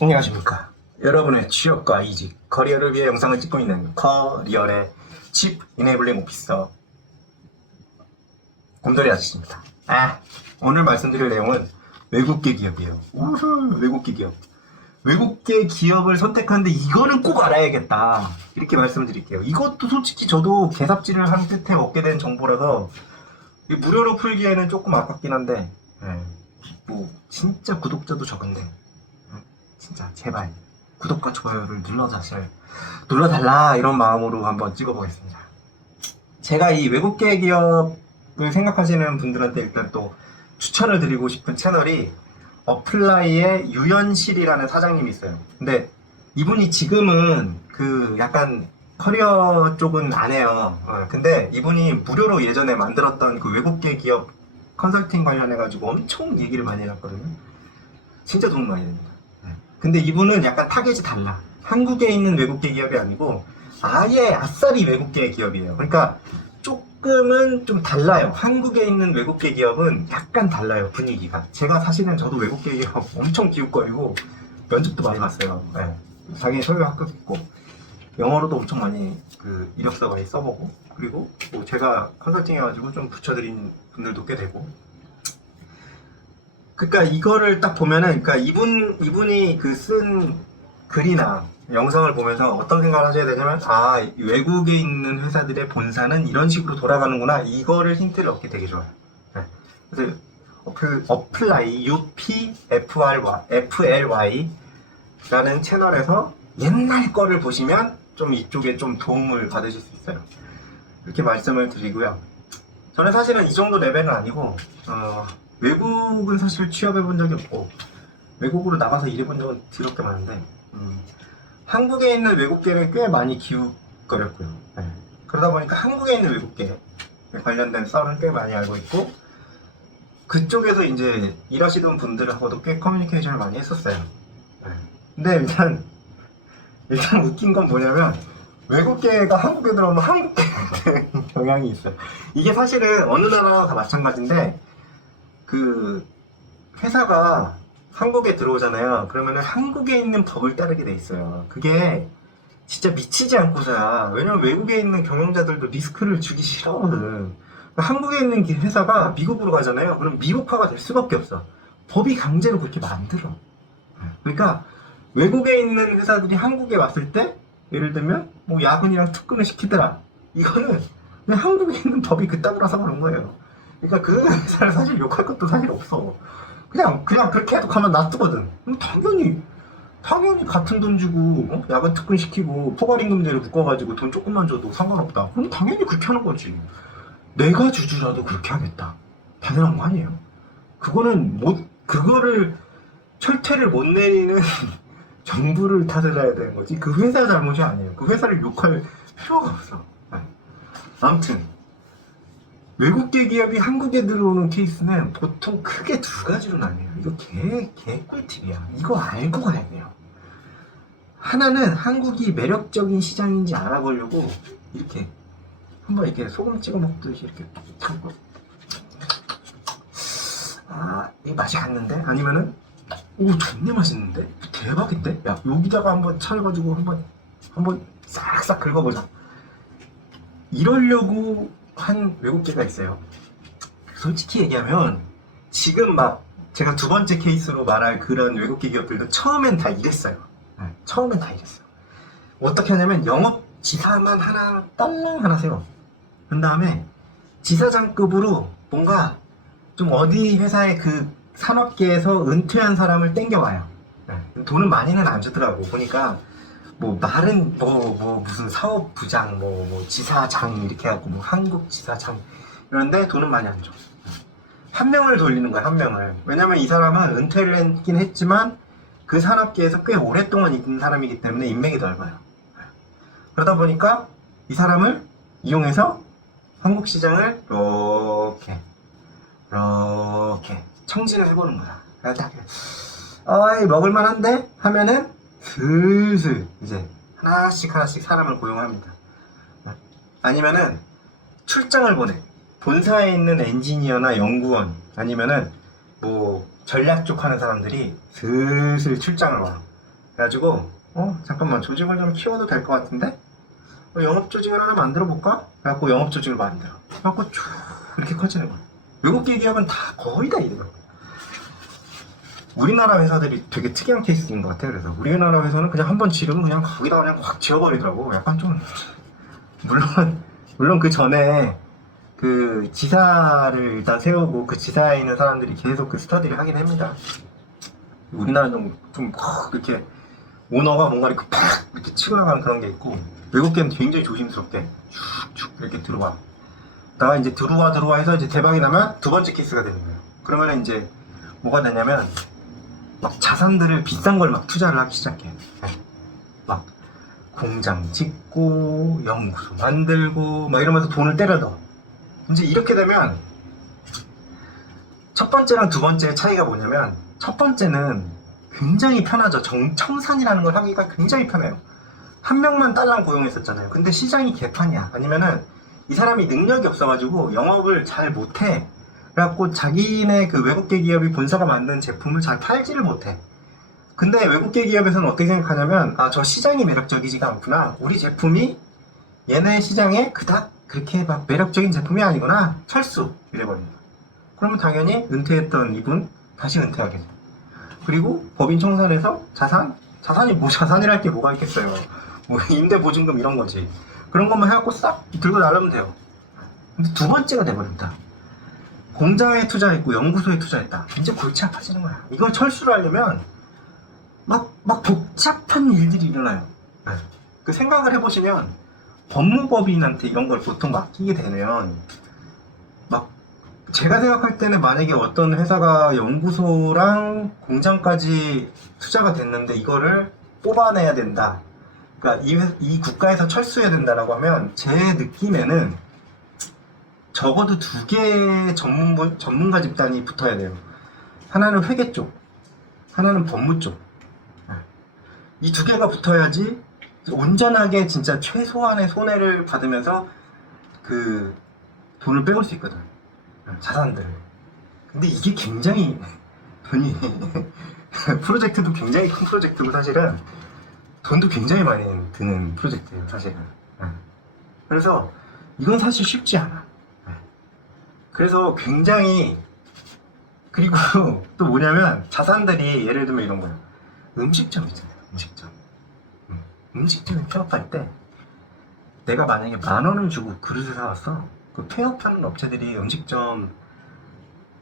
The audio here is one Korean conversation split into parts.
안녕하십니까. 여러분의 취업과 이직, 커리어를 위해 영상을 찍고 있는 커리어의 칩 이네블링 오피서 곰돌이 아저씨입니다. 오늘 말씀드릴 내용은 외국계 기업이에요. 우후, 외국계 기업. 외국계 기업을 선택하는데 이거는 꼭 알아야겠다. 이렇게 말씀드릴게요. 이것도 솔직히 저도 개삽질을 한 끝에 얻게 된 정보라서 무료로 풀기에는 조금 아깝긴 한데, 뭐 진짜 구독자도 적은데 진짜 제발 구독과 좋아요를 눌러달라 이런 마음으로 한번 찍어보겠습니다. 제가 이 외국계 기업을 생각하시는 분들한테 일단 또 추천을 드리고 싶은 채널이 어플라이의 유연실이라는 사장님이 있어요. 근데 이분이 지금은 그 약간 커리어 쪽은 안 해요. 근데 이분이 무료로 예전에 만들었던 그 외국계 기업 컨설팅 관련해가지고 엄청 얘기를 많이 해놨거든요. 진짜 도움 많이 됩니다. 근데 이분은 약간 타겟이 달라. 한국에 있는 외국계 기업이 아니고 아예 아싸리 외국계 기업이에요. 그러니까 조금은 좀 달라요. 한국에 있는 외국계 기업은 약간 달라요, 분위기가. 제가 사실은 저도 외국계 기업 엄청 기웃거리고 면접도 많이 봤어요. 자기 서류 합격했고 영어로도 엄청 많이 그 이력서 많이 써보고, 그리고 뭐 제가 컨설팅 해가지고 좀 붙여드린 분들도 꽤 되고. 그러니까 이거를 딱 보면은, 그러니까 이분이 그 쓴 글이나 영상을 보면서 어떤 생각을 하셔야 되냐면, 외국에 있는 회사들의 본사는 이런 식으로 돌아가는구나, 이거를 힌트를 얻게 되게 좋아요. 그래서 어플라이 UPFLY 라는 채널에서 옛날 거를 보시면 좀 이쪽에 좀 도움을 받으실 수 있어요. 이렇게 말씀을 드리고요. 저는 사실은 이 정도 레벨은 아니고, 외국은 사실 취업해 본 적이 없고 외국으로 나가서 일해 본 적은 드럽게 많은데, 한국에 있는 외국계를 꽤 많이 기웃거렸고요. 그러다 보니까 한국에 있는 외국계 관련된 썰은 꽤 많이 알고 있고, 그쪽에서 이제 일하시던 분들하고도 꽤 커뮤니케이션을 많이 했었어요. 근데 일단 웃긴 건 뭐냐면, 외국계가 한국에 들어오면 한국계 경향이 있어요. 이게 사실은 어느 나라나 다 마찬가지인데, 그 회사가 한국에 들어오잖아요. 그러면은 한국에 있는 법을 따르게 돼 있어요. 그게 진짜 미치지 않고서야. 왜냐면 외국에 있는 경영자들도 리스크를 주기 싫어하거든. 그러니까 한국에 있는 회사가 미국으로 가잖아요. 그럼 미국화가 될 수밖에 없어. 법이 강제로 그렇게 만들어. 그러니까 외국에 있는 회사들이 한국에 왔을 때, 예를 들면 뭐 야근이랑 특근을 시키더라. 이거는 그냥 한국에 있는 법이 그따구라서 그런 거예요. 그러니까 그 회사를 사실 욕할 것도 사실 없어. 그냥 그렇게 해독하면 놔두거든. 당연히 같은 돈 주고 야간 특근 시키고 포괄임금제로 묶어가지고 돈 조금만 줘도 상관없다. 그럼 당연히 그렇게 하는 거지. 내가 주주라도 그렇게 하겠다. 당연한 거 아니에요. 그거를 철퇴를 못 내리는 정부를 탓을 해야 되는 거지. 그 회사 잘못이 아니에요. 그 회사를 욕할 필요가 없어. 아무튼 외국계 기업이 한국에 들어오는 케이스는 보통 크게 두 가지로 나뉘어요. 이거 개 꿀팁이야. 이거 알고 가야 돼요. 하나는 한국이 매력적인 시장인지 알아보려고 이렇게 한번 이렇게 소금 찍어 먹듯이 이렇게 참고, 이 맛이 갔는데? 아니면은 존내 맛있는데? 대박인데? 야, 여기다가 한번 차려가지고 한번 싹싹 긁어보자. 이러려고 한 외국계가 있어요. 솔직히 얘기하면 지금 막 제가 두 번째 케이스로 말할 그런 외국계 기업들도 처음엔 다 이랬어요. 처음엔 다 이랬어요. 어떻게 하냐면 영업 지사만 딸랑 하나 세워. 그 다음에 지사장급으로 뭔가 좀 어디 회사의 그 산업계에서 은퇴한 사람을 땡겨와요. 돈은 많이는 안 주더라고. 보니까 뭐 말은 무슨 사업부장 뭐 지사장 이렇게 하고 뭐 한국 지사장 이런데 돈은 많이 안 줘. 한 명을 돌리는 거야, 한 명을. 왜냐면 이 사람은 은퇴를 했긴 했지만 그 산업계에서 꽤 오랫동안 있는 사람이기 때문에 인맥이 넓어요. 그러다 보니까 이 사람을 이용해서 한국 시장을 이렇게 청진을 해보는 거야. 딱 먹을만한데 하면은 슬슬 이제 하나씩 사람을 고용합니다. 아니면은 출장을 보내. 본사에 있는 엔지니어나 연구원 아니면은 뭐 전략 쪽 하는 사람들이 슬슬 출장을 와. 그래가지고 잠깐만 조직을 좀 키워도 될 것 같은데 영업 조직을 하나 만들어 볼까? 그래갖고 영업 조직을 만들어. 그래갖고 쭉 이렇게 커지는 거야. 외국계 기업은 다 거의 다 이래요. 우리나라 회사들이 되게 특이한 케이스인 것 같아요. 그래서 우리나라 회사는 그냥 한번 지르면 그냥 거기다 그냥 확 지어버리더라고. 약간 좀 물론 그 전에 그 지사를 일단 세우고 그 지사에 있는 사람들이 계속 그 스터디를 하긴 합니다. 우리나라는 좀 이렇게 오너가 뭔가 이렇게 팍 이렇게 치고 나가는 그런 게 있고, 외국계는 굉장히 조심스럽게 쭉쭉 이렇게 들어와. 다가 이제 들어와 해서 이제 대박이 나면 두 번째 케이스가 되는 거예요. 그러면 이제 뭐가 되냐면 막 자산들을 비싼 걸 막 투자를 하기 시작해. 막 공장 짓고 연구소 만들고 막 이러면서 돈을 때려 넣어. 이제 이렇게 되면 첫 번째랑 두 번째의 차이가 뭐냐면, 첫 번째는 굉장히 편하죠. 청산이라는 걸 하기가 굉장히 편해요. 한 명만 딸랑 고용했었잖아요. 근데 시장이 개판이야. 아니면은 이 사람이 능력이 없어가지고 영업을 잘 못해. 그래갖고 자기네 그 외국계 기업이 본사가 만든 제품을 잘 팔지를 못해. 근데 외국계 기업에서는 어떻게 생각하냐면, 저 시장이 매력적이지가 않구나. 우리 제품이 얘네 시장에 그닥 그렇게 막 매력적인 제품이 아니구나. 철수. 이래버립니다. 그러면 당연히 은퇴했던 이분 다시 은퇴하게 돼요. 그리고 법인 청산에서 자산이 뭐 자산이랄 게 뭐가 있겠어요. 뭐 임대보증금 이런 거지. 그런 것만 해갖고 싹 들고 나가면 돼요. 근데 두 번째가 돼버립니다. 공장에 투자했고 연구소에 투자했다. 이제 골치 아파지는 거야. 이걸 철수를 하려면 막 복잡한 일들이 일어나요. 그 생각을 해보시면, 법무법인한테 이런 걸 보통 맡기게 되면, 막 제가 생각할 때는 만약에 어떤 회사가 연구소랑 공장까지 투자가 됐는데 이거를 뽑아내야 된다, 그러니까 이 국가에서 철수해야 된다라고 하면, 제 느낌에는 적어도 두 개의 전문가 집단이 붙어야 돼요. 하나는 회계 쪽, 하나는 법무 쪽. 이 두 개가 붙어야지 온전하게 진짜 최소한의 손해를 받으면서 그 돈을 빼올 수 있거든. 자산들을. 근데 이게 굉장히 돈이 프로젝트도 굉장히 큰 프로젝트고, 사실은 돈도 굉장히 많이 드는 프로젝트예요, 사실은. 그래서 이건 사실 쉽지 않아. 그래서 굉장히, 그리고 또 뭐냐면, 자산들이 예를 들면 이런 거예요. 음식점 있잖아요. 음식점에 폐업할 때 내가 만약에 10,000원을 주고 그릇을 사왔어. 그 폐업하는 업체들이 음식점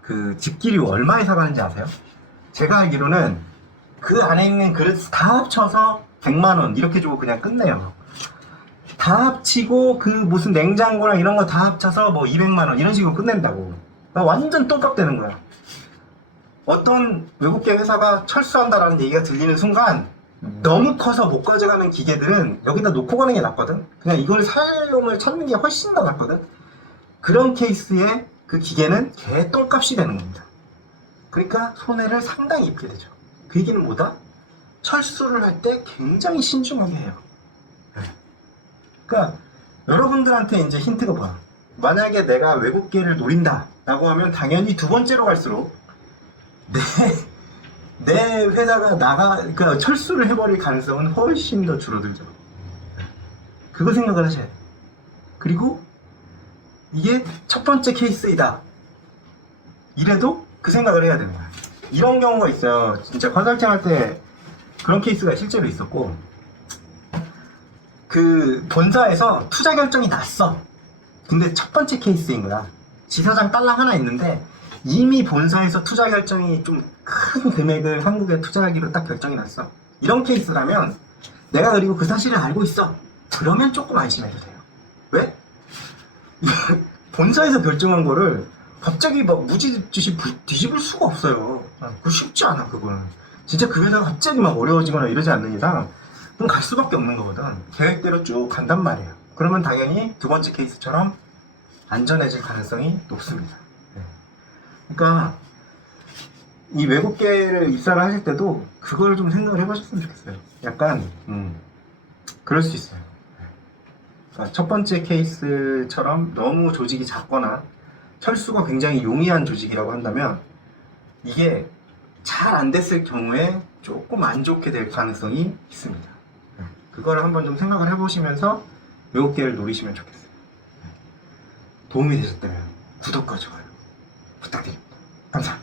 그 집기류 얼마에 사가는지 아세요? 제가 알기로는 그 안에 있는 그릇 다 합쳐서 100만원 이렇게 주고 그냥 끝내요. 다 합치고 그 무슨 냉장고랑 이런 거 다 합쳐서 뭐 200만원 이런 식으로 끝낸다고. 완전 똥값 되는 거야. 어떤 외국계 회사가 철수한다라는 얘기가 들리는 순간 너무 커서 못 가져가는 기계들은 여기다 놓고 가는 게 낫거든. 그냥 이걸 사용을 찾는 게 훨씬 더 낫거든. 그런 케이스에 그 기계는 개똥값이 되는 겁니다. 그러니까 손해를 상당히 입게 되죠. 그 얘기는 뭐다? 철수를 할 때 굉장히 신중하게 해요. 그러니까 여러분들한테 이제 힌트가 뭐야? 만약에 내가 외국계를 노린다 라고 하면 당연히 두 번째로 갈수록 내 회사가 그러니까 철수를 해버릴 가능성은 훨씬 더 줄어들죠. 그거 생각을 하셔야 돼요. 그리고 이게 첫 번째 케이스이다. 이래도 그 생각을 해야 되는 거야. 이런 경우가 있어요. 진짜 컨설팅 할 때 그런 케이스가 실제로 있었고, 그 본사에서 투자 결정이 났어. 근데 첫 번째 케이스인 거야. 지사장 딸랑 하나 있는데 이미 본사에서 투자 결정이 좀 큰 금액을 한국에 투자하기로 딱 결정이 났어. 이런 케이스라면 내가 그리고 그 사실을 알고 있어. 그러면 조금 안심해도 돼요. 왜? 본사에서 결정한 거를 갑자기 막 무지짓이 뒤집을 수가 없어요. 그거 쉽지 않아, 그거는. 진짜 그 회사가 갑자기 막 어려워지거나 이러지 않는 이상 그럼 갈 수밖에 없는 거거든. 계획대로 쭉 간단 말이에요. 그러면 당연히 두 번째 케이스처럼 안전해질 가능성이 높습니다. 그러니까 이 외국계를 입사를 하실 때도 그걸 좀 생각을 해보셨으면 좋겠어요. 약간 그럴 수 있어요. 그러니까 첫 번째 케이스처럼 너무 조직이 작거나 철수가 굉장히 용이한 조직이라고 한다면 이게 잘 안 됐을 경우에 조금 안 좋게 될 가능성이 있습니다. 그거를 한번 좀 생각을 해보시면서 외국계를 노리시면 좋겠어요. 도움이 되셨다면 구독과 좋아요 부탁드립니다. 감사합니다.